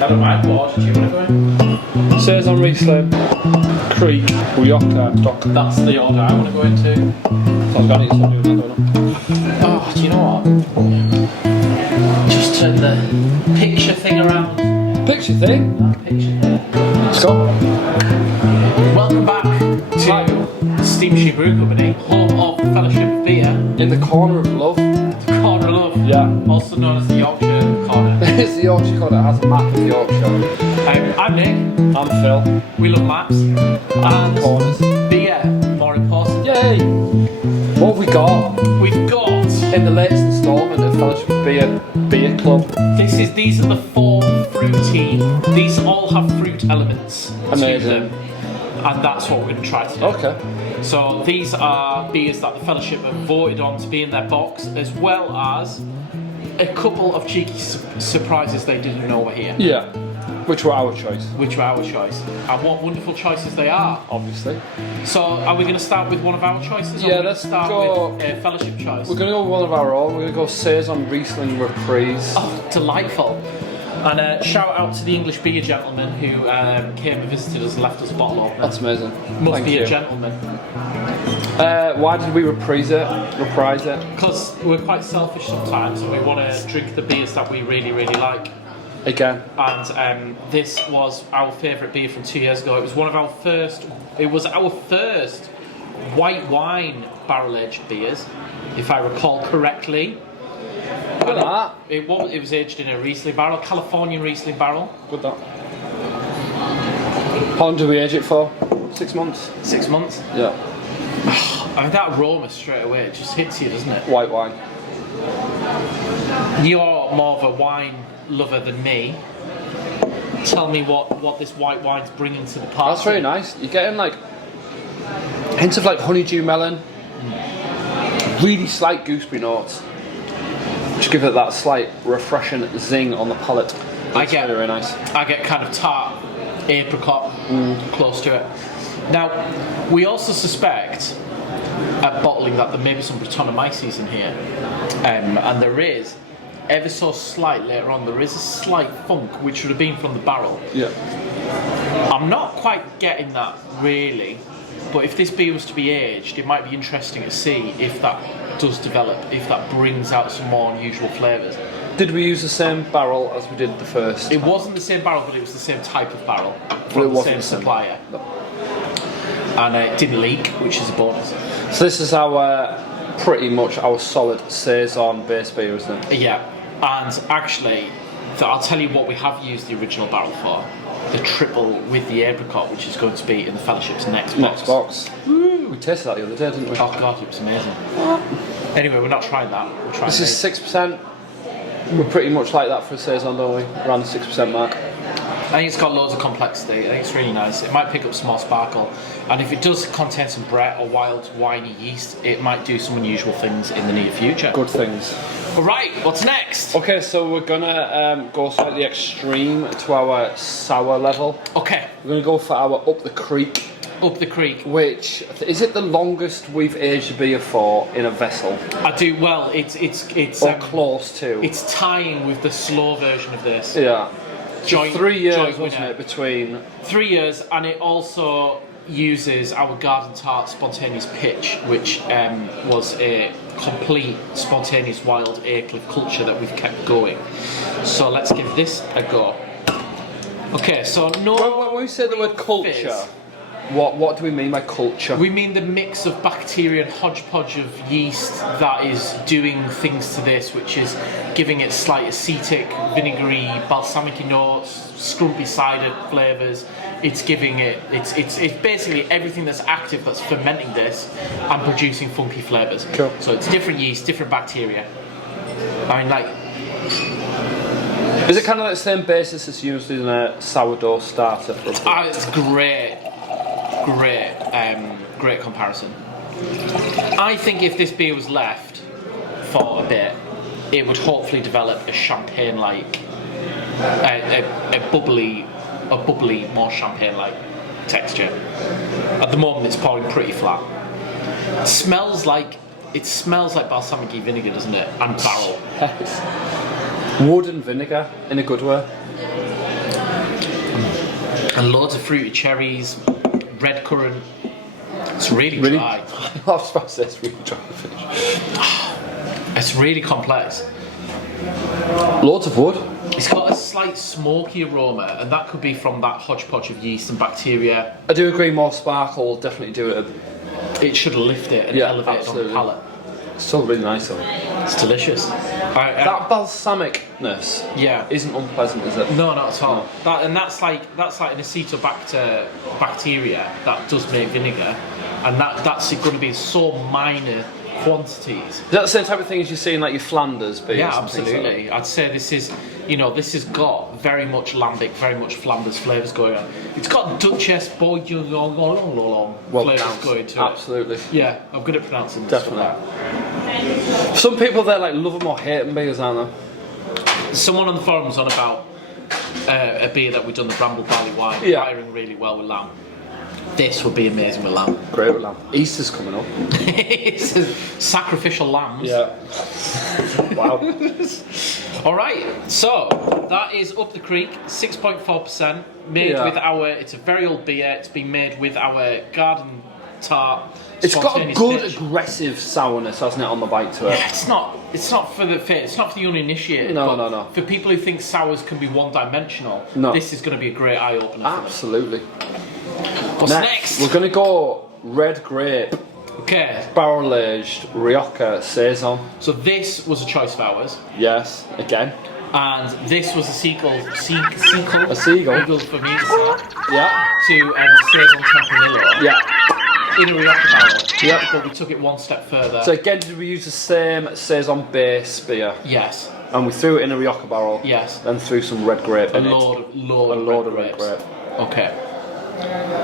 I don't mind. What order do you want to go in? Saison, Riesling, Kriek, Rioja, Doc. That's the order I want to go into. So I was going to eat something with that, don't I? Oh, do you know what? Just turn the picture thing around. Picture thing? That picture there. Let's go. Welcome back to Steamship Brew Company, home of the Fellowship of Beer. In the corner of love. The Corner of Love. Yeah. Also known as the Yorkshire Corner. It's the Yorkshire corner, it has a map of Yorkshire. I'm Nick. I'm Phil. We love maps. And Corners. beer, more important. Yay! What have we got? We've got... In the latest instalment of Fellowship of Beer Club. These are the 4 fruity. These all have fruit elements Amazing. to them. And that's what we're going to try to do. Okay. So these are beers that the Fellowship have voted on to be in their box, as well as a couple of cheeky surprises they didn't know were here. Yeah. Which were our choice. Which were our choice. And what wonderful choices they are. Obviously. So are we going to start with one of our choices? Yeah, or let's start go with a Fellowship choice. We're going to go with one of our own. We're going to go Saison, Riesling, Reprise. Oh, delightful. And shout out to the English beer gentleman who came and visited us and left us a bottle opener. That's amazing. Must Thank be you. a gentleman. Why did we reprise it? Because we're quite selfish sometimes and we want to drink the beers that we really, really like. Again. And this was our favourite beer from 2 years ago. It was our first white wine barrel-aged beers, if I recall correctly. Look at that. It was aged in a Riesling barrel, Californian Riesling barrel. Good that. How long did we age it for? 6 months? 6 months. Yeah. I mean, that aroma straight away, it just hits you, doesn't it? White wine. You're more of a wine lover than me. Tell me what this white wine's bringing to the party. That's very nice. You're getting like hints of like honeydew melon, really slight gooseberry notes, which give it that slight refreshing zing on the palate. It's very nice. I get kind of tart apricot close to it. Now, we also suspect at bottling that there may be some Brettanomyces in here, and there is. Ever so slight later on, there is a slight funk which would have been from the barrel. Yeah. I'm not quite getting that really, but if this beer was to be aged, it might be interesting to see if that does develop, if that brings out some more unusual flavours. Did we use the same barrel as we did the first? It wasn't the same barrel, but it was the same type of barrel from the same supplier. No. And it didn't leak, which is a bonus. So this is our pretty much our solid Saison base beer, isn't it? Yeah. And actually, I'll tell you what we have used the original barrel for. The triple with the apricot, which is going to be in the Fellowship's next box. Woo, we tasted that the other day, didn't we? Oh god, it was amazing. Anyway, we're not trying that. We're trying This is 6%. We're pretty much like that for a Saison, don't we? Around the 6% mark. I think it's got loads of complexity. I think it's really nice. It might pick up some more sparkle. And if it does contain some Brett or wild winey yeast, it might do some unusual things in the near future. Good things. Alright, what's next? Okay, so we're gonna go slightly extreme to our sour level. Okay. We're gonna go for our Up the Creek. Up the Creek. Which, is it the longest we've aged a beer for in a vessel? I do, well, it's or close to. It's tying with the slow version of this. Yeah. Joint, 3 years, joint wasn't it, between... 3 years, and it also uses our Garden Tart spontaneous pitch, which was a complete spontaneous wild Aycliffe culture that we've kept going. So let's give this a go. Okay, so When we say the word culture, fizz. what do we mean by culture? We mean the mix of bacteria and hodgepodge of yeast that is doing things to this, which is giving it slight acetic, vinegary, balsamic notes, scrumpy cider flavours. It's giving it, it's basically everything that's active that's fermenting this and producing funky flavours. Cool. So it's different yeast, different bacteria. I mean, like... Is it kind of like the same basis as used in a sourdough starter for a beer? It's great. Great comparison. I think if this beer was left for a bit, it would hopefully develop a champagne-like, a bubbly, more champagne-like texture. At the moment, it's pouring pretty flat. It smells like balsamic vinegar, doesn't it? And barrel. Wood and vinegar in a good way. And loads of fruity cherries, red currant. It's really dry. I was about to say it's really dry to finish. It's really complex. Loads of wood. It's got a slight smoky aroma, and that could be from that hodgepodge of yeast and bacteria. I do agree, more sparkle will definitely do it. It should lift it and elevate it on the palate. It's still really nice though. It's delicious. That balsamicness isn't unpleasant, is it? No, not at all. No. That's like an acetobacter bacteria that does make vinegar, and that's going to be so minor quantities. Is that the same type of thing as you see in like your Flanders beers? Yeah, absolutely. I'd say this is, this has got very much lambic, very much Flanders flavours going on. It's got Duchess Bourguignon flavours going to it. Absolutely. Yeah, I'm good at pronouncing this. Definitely. Some people there like love them or hate them beers, aren't they? Someone on the forums on about a beer that we've done, the Bramble Barley Wine, firing really well with lamb. This would be amazing with lamb. Great with lamb. Easter's coming up. It's sacrificial lambs. Yeah. Wow. Alright, so that is Up the Creek, 6.4%, made with it's a very old beer, it's been made with our garden tart. It's got a good pitch. aggressive sourness, hasn't it, on the bite to it? Yeah, it's not for the uninitiated. No. For people who think sours can be one-dimensional, this is going to be a great eye-opener. Absolutely. What's next? We're going to go red grape. Okay. Barrel aged Rioja Saison. So this was a choice of ours. Yes, again. And this was a seagull. A seagull. Eagle for me to say. Yeah. To Saison Tempranillo. Yeah. In a Rioja barrel. Yeah. But we took it one step further. So again, did we use the same Saison base beer? Yes. And we threw it in a Rioja barrel. Yes. Then threw some red grape in it. A load of red grape. Okay.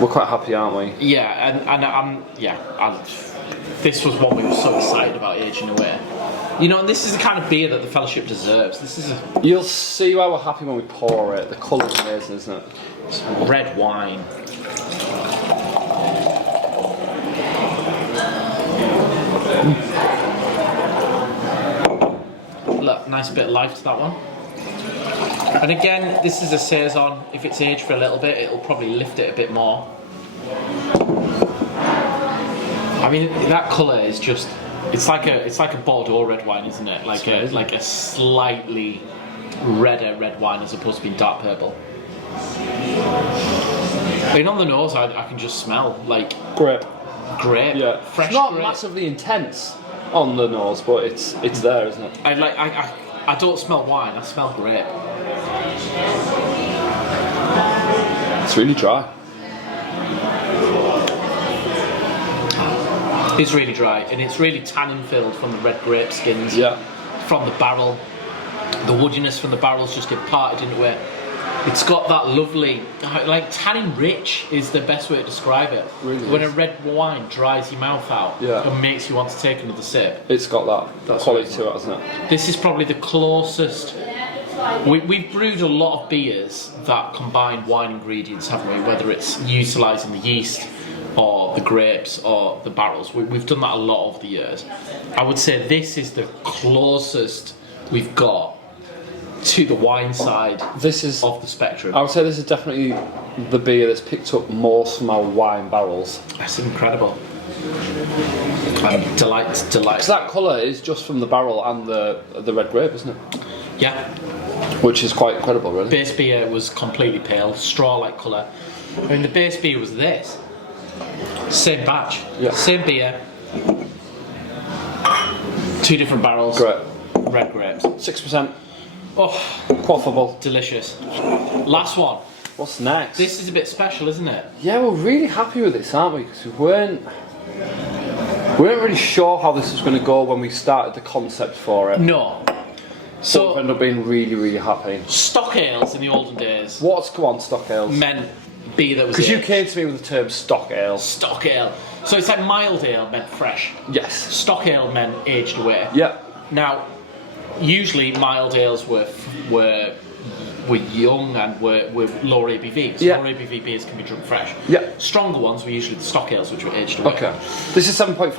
We're quite happy, aren't we? Yeah, and this was one we were so excited about aging away. And this is the kind of beer that the Fellowship deserves. This is You'll see why we're happy when we pour it. The colour's amazing, isn't it? It's red wine. Look, nice bit of life to that one. And again, this is a Saison. If it's aged for a little bit, it'll probably lift it a bit more. I mean, that colour is just—it's like a Bordeaux red wine, isn't it? Like a slightly redder red wine as opposed to being dark purple. I mean, on the nose, I can just smell like grape. Yeah, fresh. It's not grape. massively intense on the nose, but it's there, isn't it? I don't smell wine. I smell grape. It's really dry. It's really dry, and it's really tannin filled from the red grape skins. Yeah. From the barrel, the woodiness from the barrel's just imparted into it. It's got that lovely, like tannin rich is the best way to describe it. Really when is. a red wine dries your mouth out and makes you want to take another sip. It's got that quality to it, hasn't it? This is probably the closest. We've brewed a lot of beers that combine wine ingredients, haven't we? Whether it's utilising the yeast or the grapes or the barrels. We've done that a lot over the years. I would say this is the closest we've got to the wine side of the spectrum. I would say this is definitely the beer that's picked up most from our wine barrels. That's incredible. I'm delighted. Because that colour is just from the barrel and the red grape, isn't it? Yeah. Which is quite incredible, really. Base beer was completely pale, straw-like colour. I mean, the base beer was this. Same batch, same beer, 2 different barrels, red grapes. 6%. Oh, quaffable. Delicious. Last one. What's next? This is a bit special, isn't it? Yeah, we're really happy with this, aren't we? Because we weren't really sure how this was going to go when we started the concept for it. No. So we ended up being really, really happy. Stock ales in the olden days. Come on, stock ales. Meant beer that was because you came to me with the term stock ale. Stock ale. So it's like mild ale meant fresh. Yes. Stock ale meant aged away. Yeah. Now, usually mild ales were young and were lower ABV. So lower ABV beers can be drunk fresh. Yeah. Stronger ones were usually the stock ales, which were aged away. Okay. This is 7.5%.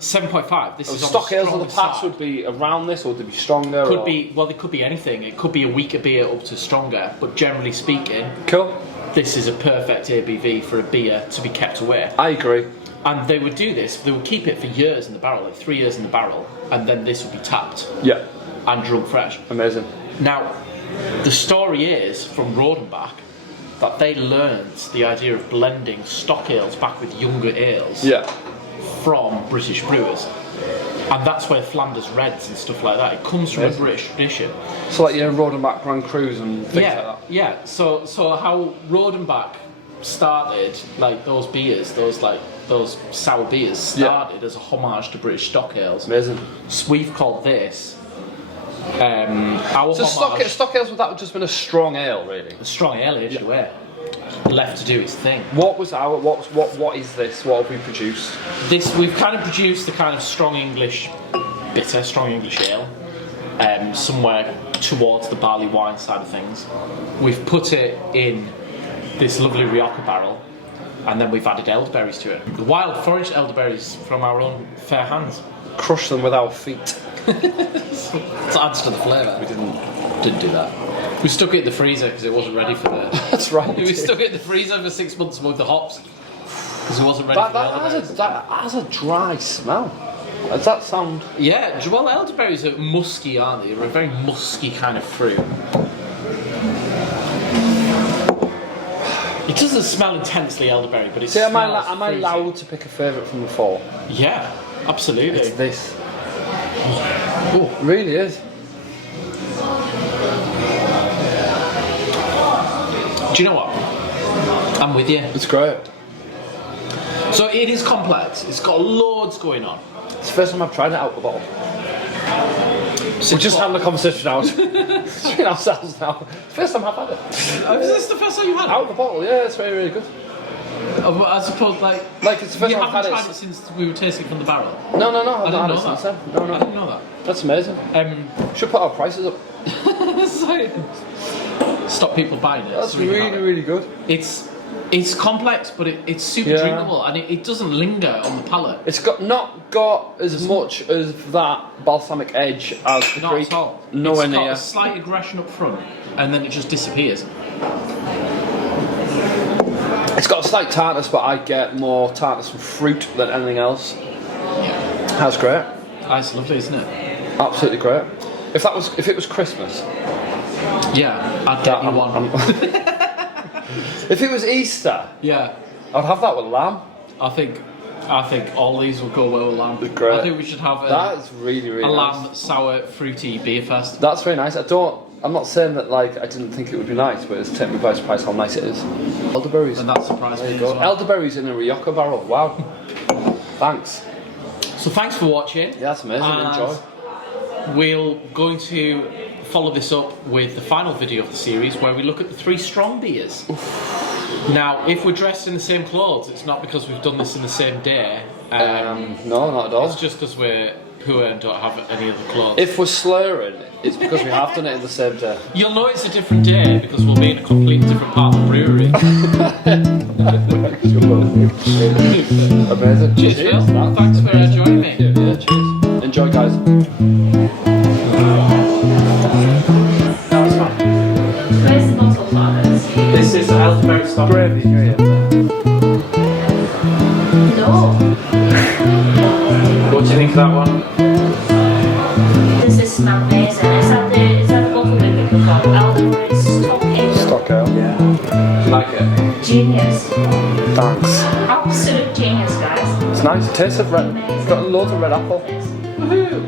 7.5. This is stock ales of the past would be around this, or would they be stronger? Could be. Well, it could be anything. It could be a weaker beer up to stronger, but generally speaking, cool. this is a perfect ABV for a beer to be kept away. I agree. And they would do this, they would keep it for years in the barrel, like 3 years in the barrel, and then this would be tapped Yeah. and drunk fresh. Amazing. Now, the story is from Rodenbach that they learned the idea of blending stock ales back with younger ales Yeah. from British brewers. And that's where Flanders Reds and stuff like that, it comes from a British tradition. So like, Rodenbach Grand Crus and things like that. Yeah. So how Rodenbach started, like those beers, those sour beers started as a homage to British stock ales. Amazing. So we've called this our So homage. stock ales, would that have just been a strong ale, really? A strong ale age away. Left to do its thing. What is this? What have we produced? We've kind of produced the kind of strong English bitter, strong English ale, somewhere towards the barley wine side of things. We've put it in this lovely Rioja barrel, and then we've added elderberries to it. Wild foraged elderberries from our own fair hands. Crush them with our feet. It adds to the flavour. We didn't do that. We stuck it in the freezer because it wasn't ready for the... That's right. We stuck it in the freezer for 6 months with the hops because it wasn't ready for the elderberries. That has a dry smell. Does that sound... Yeah, well, elderberries are musky, aren't they? They're a very musky kind of fruit. It doesn't smell intensely elderberry, but it See, smells am I fruity. allowed to pick a favourite from the four? Yeah, absolutely. It's this. Oh, It really is. do you know what? I'm with you. It's great. So it is complex. It's got loads going on. It's the first time I've tried it out the bottle. We're just having a conversation out between ourselves now. First time I've had it. Is this the first time you had Out it? the bottle, yeah, it's very, really good. I suppose, like It's the first you time I've haven't had tried it since we were tasting from the barrel. No, I I've didn't not had know it since that. then. I didn't know that. That's amazing. Should put our prices up. Stop people buying it. That's so we can have really, it. really good. It's complex, but it's super Yeah. drinkable, and it doesn't linger on the palate. It's not got as much as that balsamic edge as the Not Kriek. at all. Nowhere It's got near. a slight aggression up front, and then it just disappears. It's got a slight tartness, but I get more tartness from fruit than anything else. Yeah, That's great. it's lovely, isn't it? Absolutely great. If it was Christmas, Yeah, I'd get you one. if it was Easter, Yeah, I'd have that with lamb. I think all these will go well with lamb. Great. I think we should have That's really, really a nice. lamb sour fruity beer fest. That's very nice. I'm not saying that I didn't think it would be nice, but it's taken me by surprise how nice it is. Elderberries. And that surprised me as well. Elderberries in a Rioja barrel. Wow. Thanks. So thanks for watching. Yeah, that's amazing. And Enjoy. We're going to follow this up with the final video of the series where we look at the 3 strong beers. Now, if we're dressed in the same clothes, it's not because we've done this in the same day. No, not at all. It's just because we're poor and don't have any other clothes. If we're slurring, it's because we have done it in the same day. You'll know it's a different day because we'll be in a completely different part of the brewery. Amazing. Cheers, Phil. Thanks for joining me. Yeah, cheers. Enjoy, guys. Where's the bottle flowers? This is Elderberry stock. Gravy, yeah. No. What do you think of that one? Does this smell amazing? Is that the bottle we've been before? Elderberry stock ale. Stock ale. Yeah. Do you like it? Genius. Thanks. Absolute genius, guys. It's nice. It tastes of red. It's got loads of red apple. This. Woohoo!